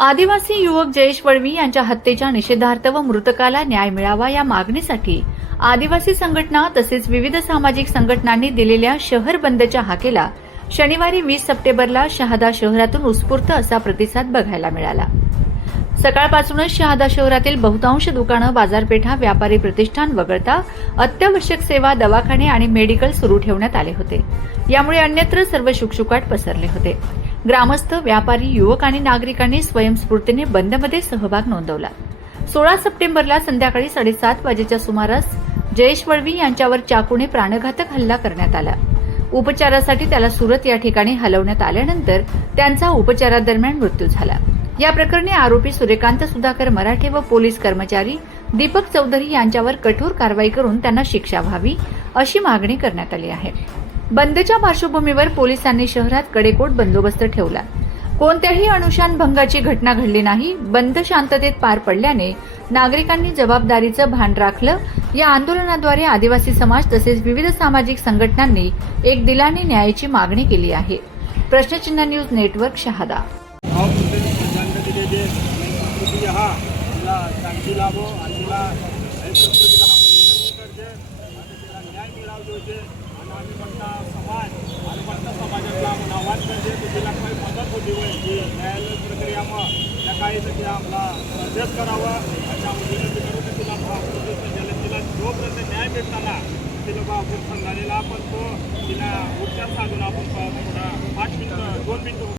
आदिवासी युवक जयेश वळवी यांच्या हत्येच्या निषेधार्थ व मृतकाला न्याय मिळावा या मागणीसाठी आदिवासी संघटना तसेच विविध सामाजिक संघटनांनी दिलेल्या शहर बंदच्या हाकेला शनिवारी वीस सप्टेंबरला शहादा शहरातून उत्स्फूर्त असा प्रतिसाद बघायला मिळाला. सकाळपासूनच शहादा शहरातील बहुतांश दुकानं बाजारपेठा व्यापारी प्रतिष्ठान वगळता अत्यावश्यक सेवा दवाखाने आणि मेडिकल सुरू ठेवण्यात आले होते. यामुळे अन्यत्र सर्व शुकशुकाट पसरले होते. ग्रामस्थ व्यापारी युवक आणि नागरिकांनी स्वयंस्फूर्तीने बंदमध्ये सहभाग नोंदवला. सोळा सप्टेंबरला संध्याकाळी साडेसात वाजेच्या सुमारास जयेश वळवी यांच्यावर चाकूने प्राणघातक हल्ला करण्यात आला. उपचारासाठी त्याला सुरत या ठिकाणी हलवण्यात आल्यानंतर त्यांचा उपचारादरम्यान मृत्यू झाला. या प्रकरणी आरोपी सूर्यकांत सुधाकर मराठे व पोलीस कर्मचारी दीपक चौधरी यांच्यावर कठोर कारवाई करून त्यांना शिक्षा व्हावी अशी मागणी करण्यात आली आहे. बंदच्या पार्श्वभूमीवर पोलिसांनी शहरात कडेकोट बंदोबस्त ठेवला. कोणत्याही अनुशान भंगाची घटना घडली नाही बंद शांततेत पार पडल्याने नागरिकांनी जबाबदारीचं भान राखलं. या आंदोलनाद्वारे आदिवासी समाज तसेच विविध सामाजिक संघटनांनी एक दिलाने न्यायाची मागणी केली आहे. प्रश्नचिन्ह न्यूज नेटवर्क शहादा. शांती लाभो आणि तिला हे संस्कृतीला हा विनंती करते आणि तिला पाहिजे आणि आम्ही म्हणता समाज आणि म्हणता समाजातला आपण आव्हान पाहिजे की तिला काही मदत होती होय की न्यायालय प्रक्रियाમાં त्या काही तरी आम्हाला अभ्यास करावा अशा विनंती करू की तिला भाव झाले तिला जोपर्यंत न्याय भेटताना तिला बा आपण संघालेला आपण तो तिला उपचार साधून आपण प- थोडा पाच मिनिटं दोन मिनिटं